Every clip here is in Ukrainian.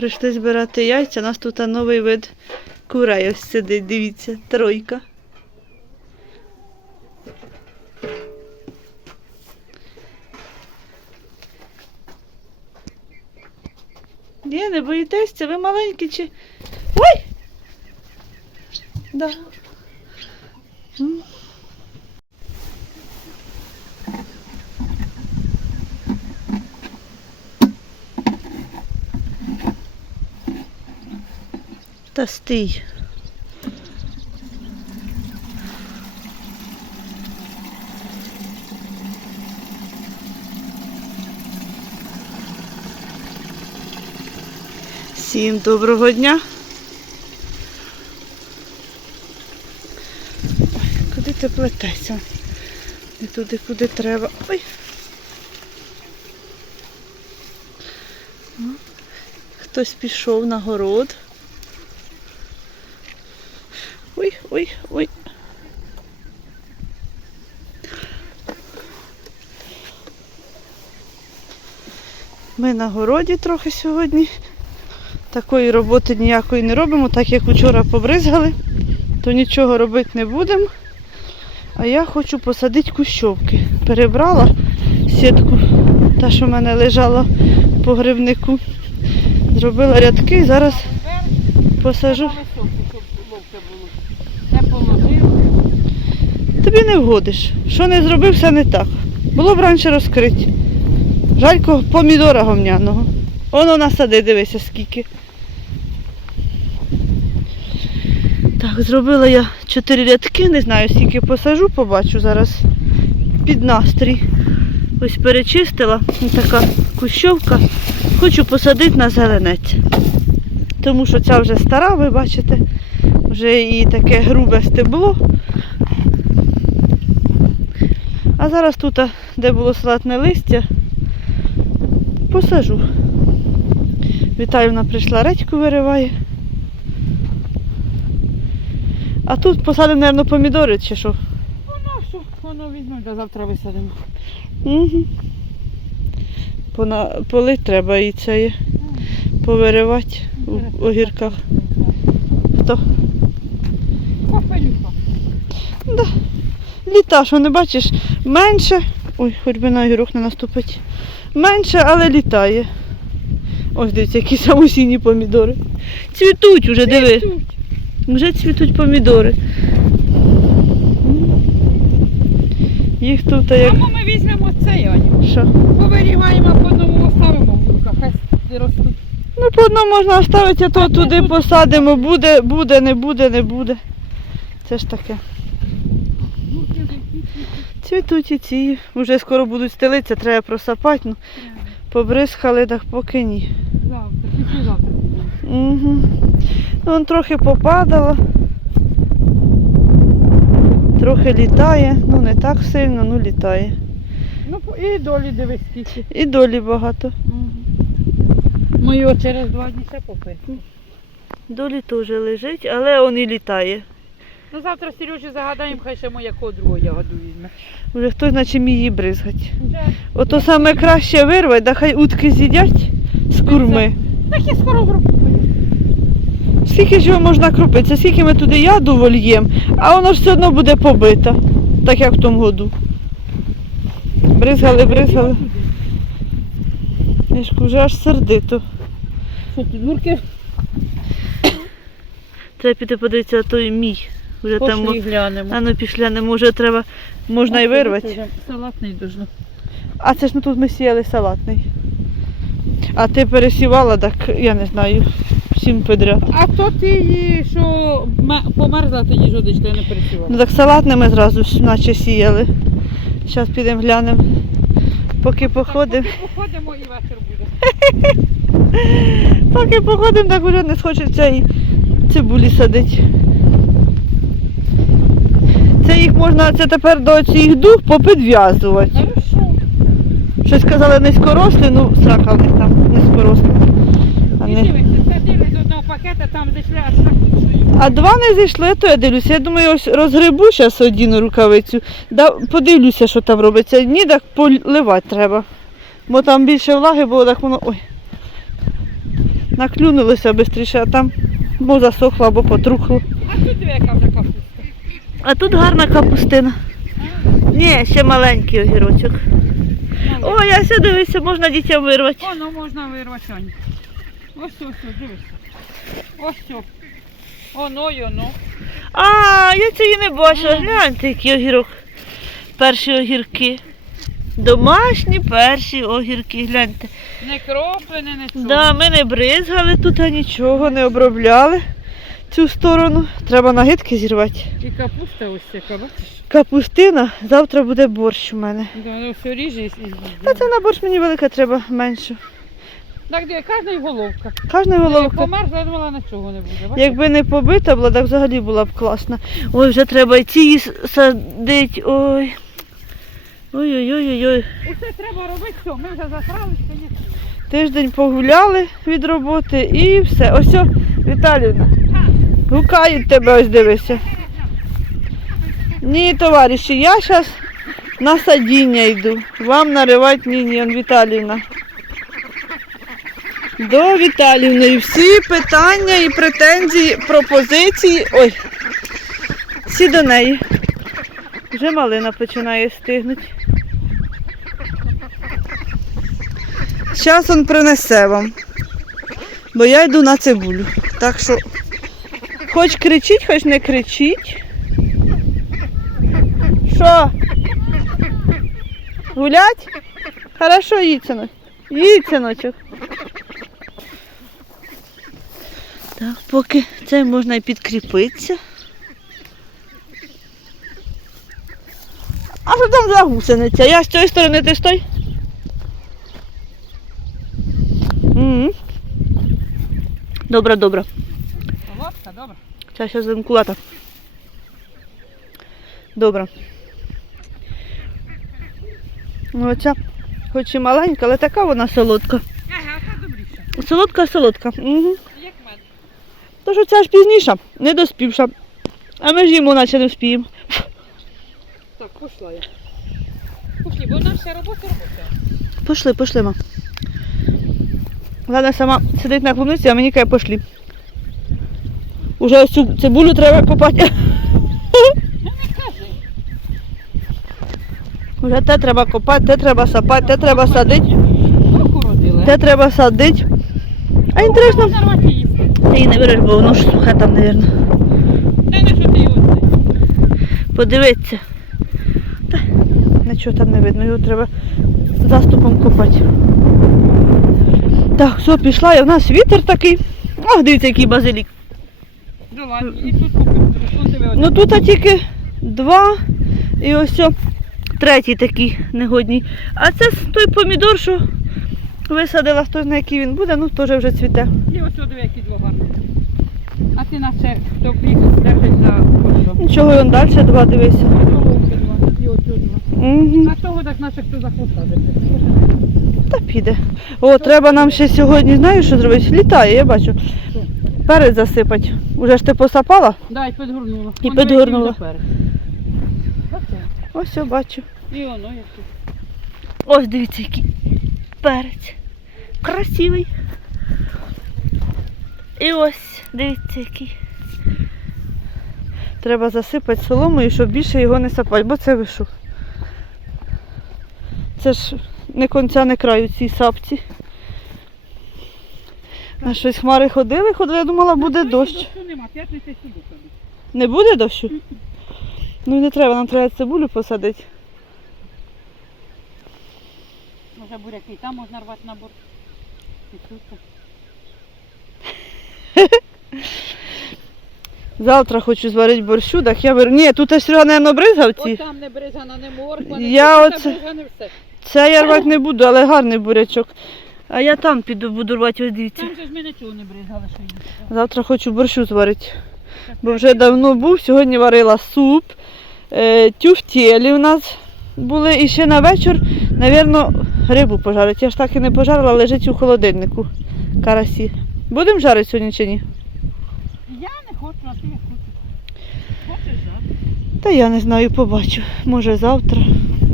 Прийшли збирати яйця. У нас тут новий вид курей ось сидить, дивіться, тройка. Ні, не боїтесь, це ви маленькі чи. Ой! Да. Стій. Всім доброго дня. Куди ти плетешся? Не туди, куди треба. Ой. Хтось пішов на город. Ой, ой. Ми на городі трохи сьогодні. Такої роботи ніякої не робимо, так як вчора побризгали, то нічого робити не будемо. А я хочу посадити кущовки. Перебрала сітку, та, що в мене лежала в погребнику. Зробила рядки зараз посажу. Не положив. Тобі не вгодиш. Що не зробив, все не так. Було б раніше розкрити. Жалько помідора говняного. Воно насади, дивися скільки. Так, зробила я чотири рядки, не знаю, скільки посажу, побачу зараз під настрій. Ось перечистила, така кущовка. Хочу посадити на зеленець. Тому що ця вже стара, ви бачите, вже і таке грубе стебло. А зараз тут, де було салатне листя, посажу. Віталівна прийшла, редьку вириває. А тут посадимо, мабуть, помідори чи що. Воно що, воно візьме, до завтра висадимо. Угу. Пона... Полить треба і це є. Повиривати у огірках. Хто? Капелюха. Літа, що не бачиш, менше. Ой, хоч би на огірок не наступить. Менше, але літає. Ось дивіться, які самосінні помідори. Цвітуть уже, диви. Вже цвітуть помідори. Їх тут як. Тому ми візьмемо цей, Аню. Що? Повиріваємо, по одному оставимо в руках, хай ростуть. Ну, по одному можна оставити, а то туди посадимо. Буде, буде, не буде, не буде. Це ж таке. Цвітуть і ці. Вже скоро будуть стелитися, треба просапати. Ну, побризхали, так поки ні. Завтра, післязавтра. Угу. Ну, он трохи попадало. Трохи літає, ну не так сильно, ну літає. Ну, і долі дивись скільки. І долі багато. Ми його через два дні ще попи. Долі теж лежить, але он і літає. Ну завтра Сережі загадаємо, хай ще моя другу ягоду візьме. Вже хтось наче її бризгать. Ото саме краще вирвати, да хай утки з'їдять з курми. Так я скоро зроблю. Скільки ж його можна кропити? Скільки ми туди яду вольєм, а воно ж все одно буде побите, так як в тому году. Бризгали, бризгали. Я ж вже аж сердито. Що тут гурки Треба піти подивитися, а той мій. Вже там, глянемо. а ну пішля, не може, треба, можна і вирвати. Салатний дуже. А це ж ну тут ми сіяли салатний. А ти пересівала, так я не знаю, всім підряд. А то ти її, що ме- померзла, тоді жодичка я не Ну пересівала. так салатне ми зразу наче сіяли. Зараз підемо глянемо. Поки походимо. Поки походимо і вечір буде. Поки походимо, так уже не схочеться і цибулі садити. Це їх можна, це тепер до цих дух попідв'язувати. Щось казали низькорослі, ну срака в них там низькорослі. А, не... а два не зайшли, то я дивлюся. Я думаю, ось розгребу зараз одіну рукавицю. Да, подивлюся, що там робиться. Ні, так поливати треба. Бо там більше влаги було, так воно. Ой. наклюнулося швидше, а там або засохло, або потрухло. А тут яка вже капуста. А тут гарна капустина. Ні, ще маленький огірочок. О, я все дивися, можна дітям вирвати. Воно можна вирвати, Ань. Ось ось, ось, дивись. Ось ось. Оно й оно. А, я цієї не бачила. Гляньте, який огірок. Перші огірки. Домашні перші огірки, гляньте. Не кроплене, не чого. Да, ми не бризгали тут, а нічого, не обробляли цю сторону. Треба нагидки зірвати. І капуста ось яка, бачиш? Капустина, завтра буде борщ у мене. Да, Воно все ріже і... Та це на борщ мені велика треба менше. Так, де кожна й головка. Кожна головка. Померзла, я думала, нічого не буде. Бачиш? Якби не побита була, так взагалі була б класна. Ой, вже треба і ці садити. Ой. Ой-ой-ой-ой. Усе треба робити, все, ми вже засралися, ні. Тиждень погуляли від роботи і все. Ось, Віталіївна, гукають тебе, ось дивися. Ні, товариші, я зараз на садіння йду. Вам наривати ні, ні, Віталіївна. До Віталіївни. І всі питання і претензії, пропозиції. Ой, всі до неї. Вже малина починає стигнути. Зараз він принесе вам. Бо я йду на цибулю. Так що хоч кричіть, хоч не кричіть. Що? Гулять? Хорошо, їдь, синок. Їдь, синочок. Так, поки це можна і підкріпитися. А що там за гусениця? Я з цієї сторони, ти стой. Добре, добре. Ця ще замкулата. Добре. Ну, оця хоч і маленька, але така вона солодка. Ага. Солодка, солодка. Угу. Як мене. Тож оця ж пізніша, не доспівша. А ми ж їмо наче не вспіємо. Так, пішла я. Пішли, бо наша робота робота. Пошли, пошли, ма. Влада сама сидить на клубниці, а мені каже, пошли. Уже ось цю цибулю треба копати. Уже те треба копати, те треба сапати, те треба садити, те треба садити. А інтересно, ти її не береш, бо воно ж сухе там, мабуть. Подивитися. Та, нічого там не видно, його треба заступом копати. Так, все, пішла, і в нас вітер такий. Ах, дивіться, який базилік. Ну і тут тебе Ну тут а тільки два і ось о, третій такий негодній. А це той помідор, що висадила, хто знає, який він буде, ну теж вже цвіте. І ось сюди які два гарні. А ти на це тобі держить за кошом. Нічого, он далі два дивися. Два. Угу. А того так наче хто за хвоста держить. Та піде. О, треба нам ще сьогодні, знаєш, що зробити? Літає, я бачу. Перець засипати. Уже ж ти посапала? Да, і підгорнула. І підгорнула. Ось я бачу. І воно яке. Ось дивіться, який перець. Красивий. І ось, дивіться, який. Треба засипати соломою, щоб більше його не сапати, бо це вишух. Це ж не конця, не краю цій сапці. А щось хмари ходили, ходили, я думала, буде дощ. Дощу нема, п'ятниця сюди. Не буде дощу? Ну і не треба, нам треба цибулю посадити. Може буряки, там можна рвати на борт. І тут. Завтра хочу зварити борщу, так я беру. Ні, тут аж Серега, мабуть, бризгав ці. От там не бризана, не морква, не Я оце- бризгане все. Це я рвати не буду, але гарний бурячок. А я там піду буду рвати, ось дивіться. Там же ж ми нічого не бризгали, що їсти. Завтра хочу борщу зварити. Бо вже давно був, сьогодні варила суп, е, тюфтєлі у нас були. І ще на вечір, мабуть, рибу пожарити. Я ж так і не пожарила, лежить у холодильнику. Карасі. Будемо жарити сьогодні чи ні? Я не хочу, а ти як хочеш. Хочеш, так? Та я не знаю, побачу. Може завтра.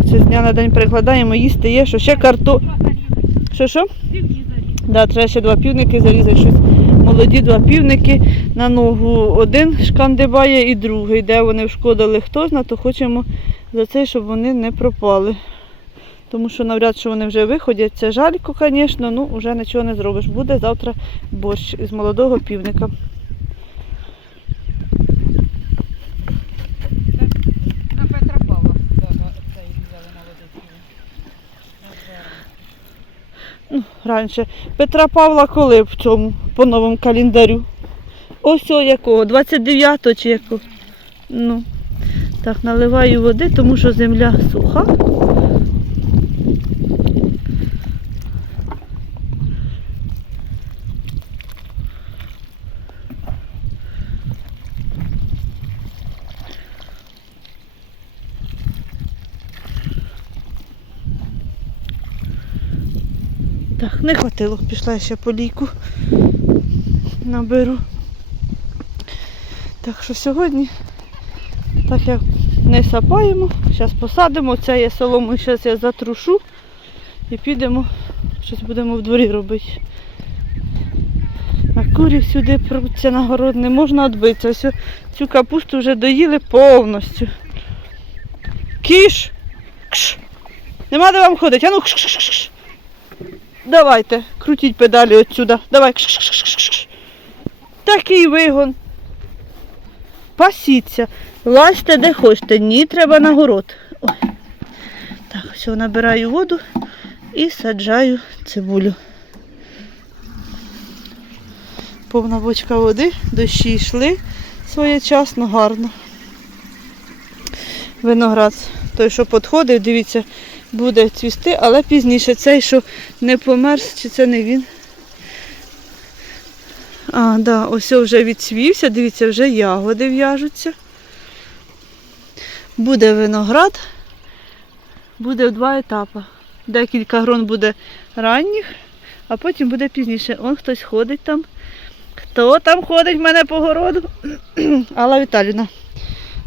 Оце з дня на день перекладаємо, їсти є, що ще карто. Що що? Півні зарізати. Да, треба ще два півники зарізати щось. Молоді два півники на ногу один шкандибає і другий. Де вони вшкодили хто зна, то хочемо за це, щоб вони не пропали. Тому що навряд чи вони вже виходять. Це жалько, звісно, ну вже нічого не зробиш. Буде завтра борщ із молодого півника. На Петра Павла да, цей взяли молодий півень. Ну, раніше. Петра Павла коли в цьому, по новому календарю? Ось якого, 29-го чи якого? Ну, так, наливаю води, тому що земля суха. Так, не хватило, пішла ще по лійку. Наберу. Так що сьогодні, так як не сапаємо, зараз посадимо, це є солому, зараз я затрушу і підемо, щось будемо в дворі робити. На курі сюди пруться на город, не можна відбитися. Ось цю капусту вже доїли повністю. Кіш! Кш! Нема де вам ходити, а ну кш кш кш кш Давайте, крутіть педалі отсюда. Давай. Такий вигон. Пасіться. Лазьте де хочете. Ні, треба на город. Ой. Так, все, набираю воду і саджаю цибулю. Повна бочка води, дощі йшли своєчасно, гарно. Виноград, той, що підходив, дивіться, буде цвісти, але пізніше цей, що не померз, чи це не він. А, да, ось вже відцвівся, дивіться, вже ягоди в'яжуться. Буде виноград, буде в два етапи. Декілька грон буде ранніх, а потім буде пізніше. Он хтось ходить там. Хто там ходить в мене по городу? Алла Віталіна.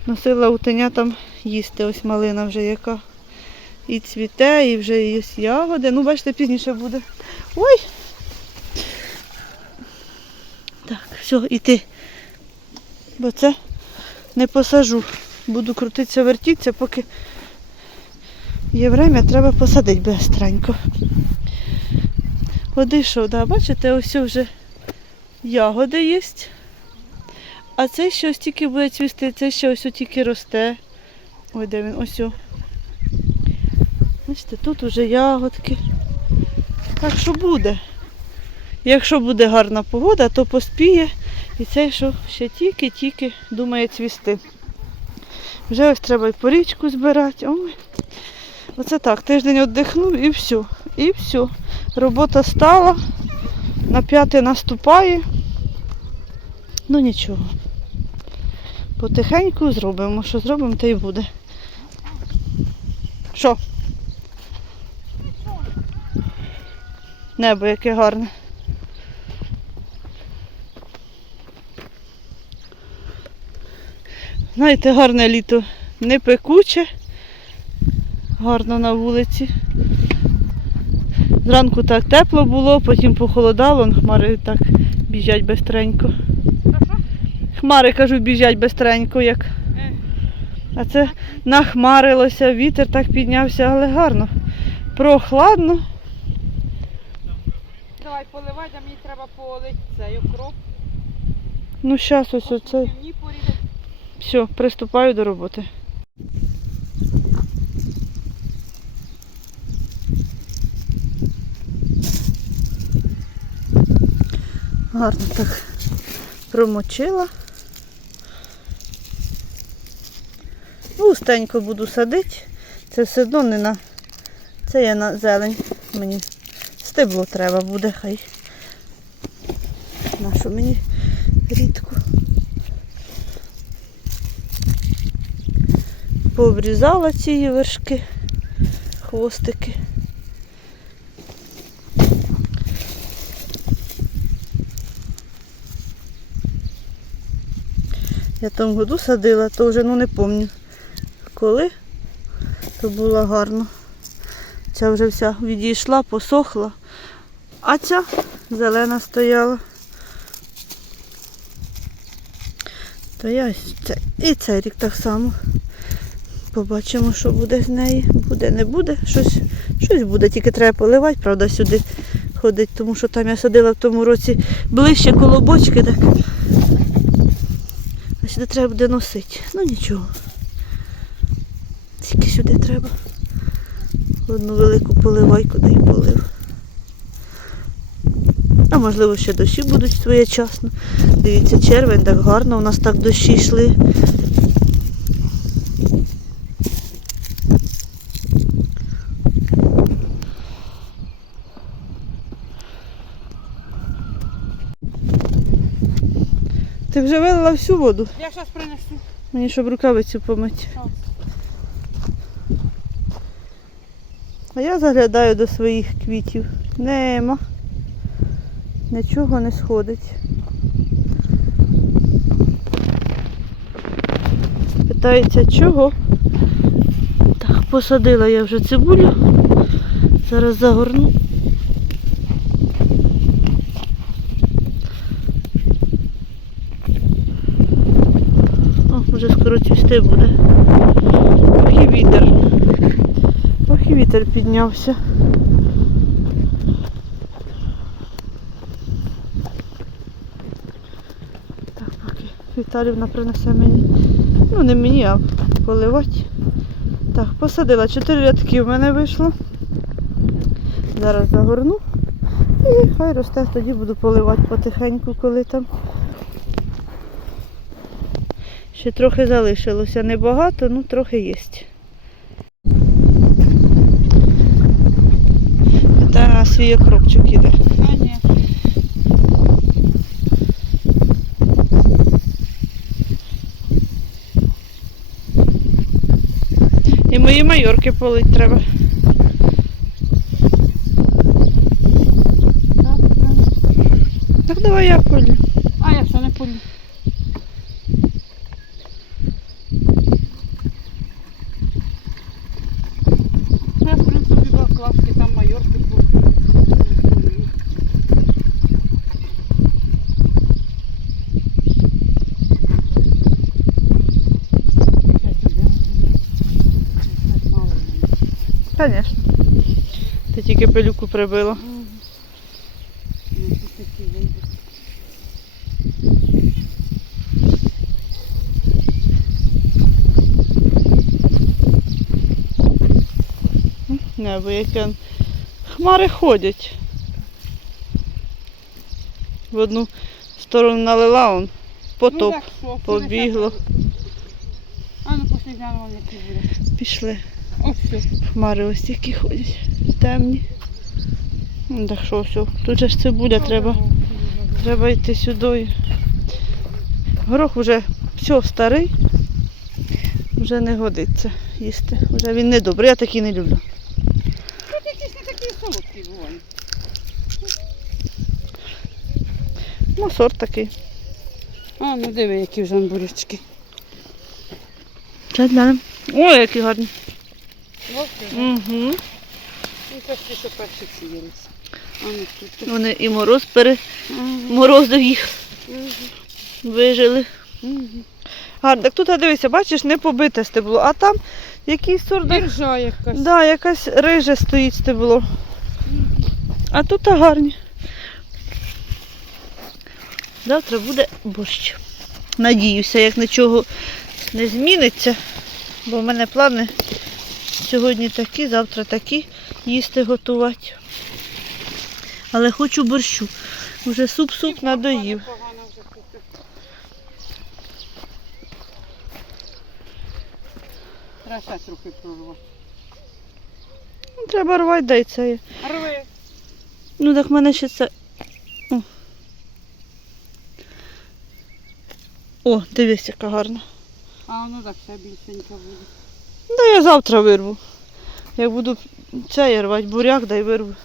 Носила утеня там їсти, ось малина вже яка. І цвіте, і вже є ягоди. Ну, бачите, пізніше буде. Ой! Так, все, іти. Бо це не посажу. Буду крутитися, вертітися, поки є время, треба посадити быстренько. Води да, бачите, ось вже ягоди є. А цей ще ось тільки буде цвісти, цей ще ось тільки росте. Ой, де він? Ось. Бачите, тут уже ягодки. Так що буде. Якщо буде гарна погода, то поспіє. І цей, що ще тільки-тільки думає цвісти. Вже ось треба і порічку збирати. Ой. Оце так, тиждень віддихнув і все. І все. Робота стала, на п'яте наступає. Ну нічого. Потихеньку зробимо. Що зробимо, те й буде. Що? Небо яке гарне. Знаєте, гарне літо не пекуче, гарно на вулиці. Зранку так тепло було, потім похолодало, он хмари так біжать бистренько. Хмари, кажу, біжать бистренько, як. А це нахмарилося, вітер так піднявся, але гарно. Прохладно. Давай поливай, а мені треба полити цей окроп. Ну, зараз ось оце. Все, приступаю до роботи. Гарно так промочила. Густенько буду садити. Це все одно не на. Це я на зелень. Мені стебло треба буде, хай. Нашу мені рідку. Пообрізала ці вершки, хвостики. Я тому году садила, то вже ну не пам'ятаю коли, то було гарно. Ця вже вся відійшла, посохла, А ця зелена стояла. То я це. І цей рік так само. Побачимо, що буде з неї. Буде, не буде. Щось, щось буде, тільки треба поливати, правда, сюди ходить, тому що там я садила в тому році ближче коло бочки, так. А сюди треба буде носити. Ну нічого. Тільки сюди треба. Одну велику поливайку да й полив. А можливо ще дощі будуть своєчасно. Дивіться, червень так гарно, у нас так дощі йшли. Ти вже вилила всю воду, Я зараз принесу. мені щоб рукавицю помити. Так. А я заглядаю до своїх квітів. Нема. Нічого не сходить. Питається, чого? Так, посадила я вже цибулю. Зараз загорну. О, вже скоро цвісти буде. Ох і вітер. Вітер піднявся. Так, поки Віталівна принесе мені. Ну, не мені, а поливати. Так, посадила. Чотири рядки в мене вийшло. Зараз загорну. І хай росте, тоді буду поливати потихеньку, коли там. Ще трохи залишилося. Небагато, ну трохи є. Свій окропчик іде. І мої майорки полить треба. Так, давай я полю. А я що не полю? Я в принципі баклажки, там майорки полю. Звісно. Ти тільки пилюку прибила. Небо яке. Хмари ходять. В одну сторону налила он. Потоп. побігло. А ну пошли глянемо, який буде. Пішли. Хмари ось які ходять. Темні. Ну, Так що все. Тут же ж цибуля треба. Треба йти сюди. Горох вже все старий. Вже не годиться їсти. Вже він не добрий, я такий не люблю. Тут якісь не такі солодкі бувають. Ну, сорт такий. А, ну диви, які вже бурячки. Ой, які гарні. Угу. Ну, що перші сіялися. Вони і мороз переморозив їх, вижили. Гарно. Так тут, дивися, бачиш, не побите стебло, а там якийсь сорт. Іржа якась. Да, якась риже стоїть стебло. А тут а гарні. Завтра буде борщ. Надіюся, як нічого не зміниться, бо в мене плани сьогодні такі, завтра такі їсти готувати. Але хочу борщу. Вже суп-суп надоїв. Погано вже тут. Треба ще трохи прорвати. Ну, Треба рвати, дай це. є. Рви. Ну так в мене ще це. О, О дивись, яка гарна. А ну так ще більшенька буде. Да я завтра вирву. Як буду це рвати, буряк, дай вирву.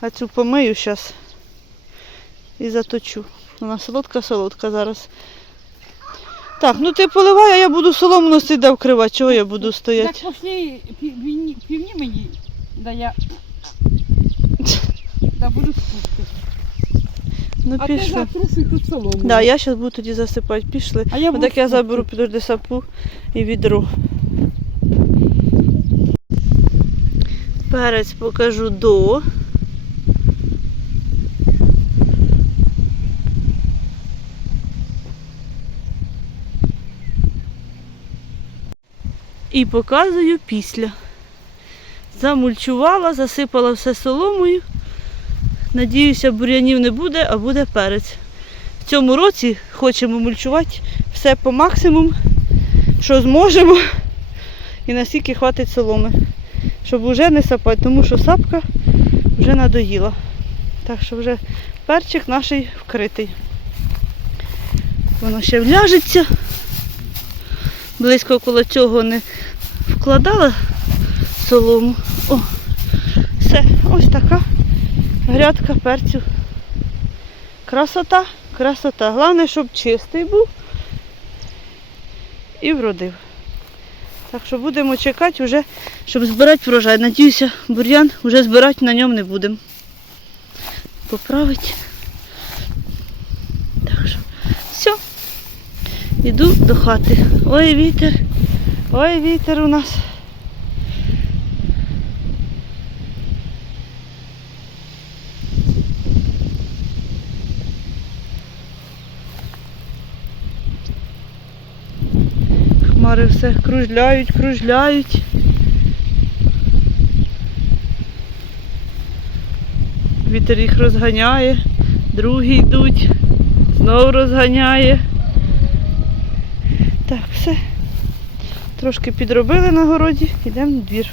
А цю помию зараз і заточу. Вона солодка-солодка зараз. Так, ну ти поливай, а я буду солому носити да вкривати. Чого я буду стояти. Так пошли півні, півні мені, да я Да буду спустити. Ну А ти пішли. тут солому. Да, я зараз буду тоді засипати. Пішли. А я буду Так я заберу підожди сапу і відро. Перець покажу до. І показую після. Замульчувала, засипала все соломою. Надіюся, бур'янів не буде, а буде перець. В цьому році хочемо мульчувати все по максимуму, що зможемо, і наскільки хватить соломи, щоб вже не сапати, тому що сапка вже надоїла. Так що вже перчик наш вкритий. Воно ще вляжеться. Близько коло цього не вкладала солому. О, все, ось така грядка перцю. Красота, красота. Головне, щоб чистий був і вродив. Так що будемо чекати вже, щоб збирати врожай. Надіюся, бур'ян вже збирати на ньому не будемо. Поправить. Так що, все. Іду до хати. Ой, вітер. Ой, вітер у нас. Хмари все кружляють, кружляють. Вітер їх розганяє, другі йдуть, знову розганяє. Так, все. Трошки підробили на городі, йдемо в двір.